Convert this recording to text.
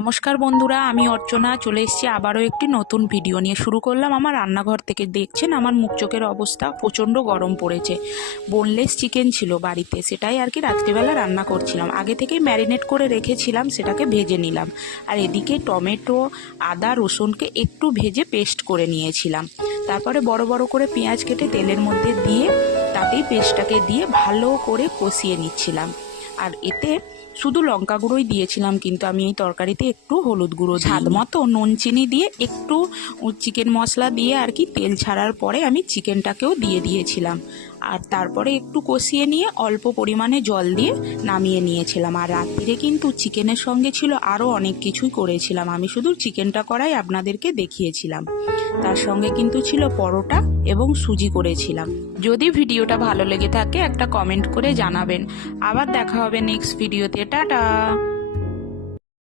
নমস্কার বন্ধুরা, আমি অর্চনা চলে এসেছি আবারও একটি নতুন ভিডিও নিয়ে। শুরু করলাম আমার রান্নাঘর থেকে। দেখছেন আমার মুখ চোখের অবস্থা, প্রচণ্ড গরম পড়েছে। বোনলেস চিকেন ছিল বাড়িতে, সেটাই আর কি রাত্রিবেলা রান্না করছিলাম। আগে থেকেই ম্যারিনেট করে রেখেছিলাম, সেটাকে ভেজে নিলাম। আর এদিকে টমেটো, আদা, রসুনকে একটু ভেজে পেস্ট করে নিয়েছিলাম। তারপরে বড় বড় করে পেঁয়াজ কেটে তেলের মধ্যে দিয়ে তাতেই পেস্টটাকে দিয়ে ভালো করে কষিয়ে নিচ্ছিলাম। আর এতে শুধু লঙ্কা গুঁড়োই দিয়েছিলাম, কিন্তু আমি এই তরকারিতে একটু হলুদ গুঁড়ো, স্বাদ মতো নুন চিনি দিয়ে একটু চিকেন মশলা দিয়ে আর কি তেল ছাড়ার পরে আমি চিকেনটাকেও দিয়ে দিয়েছিলাম। আর তারপরে একটু কষিয়ে নিয়ে অল্প পরিমাণে জল দিয়ে নামিয়ে নিয়েছিলাম। আর রাত্রিরে কিন্তু চিকেনের সঙ্গে ছিল আরও অনেক কিছুই করেছিলাম, আমি শুধু চিকেনটা করাই আপনাদেরকে দেখিয়েছিলাম। তার সঙ্গে কিন্তু ছিল পরোটা এবং সুজি করেছিলাম। যদি ভিডিওটা ভালো লেগে থাকে একটা কমেন্ট করে জানাবেন। আবার দেখা হবে নেক্সট ভিডিওতে। টাটা।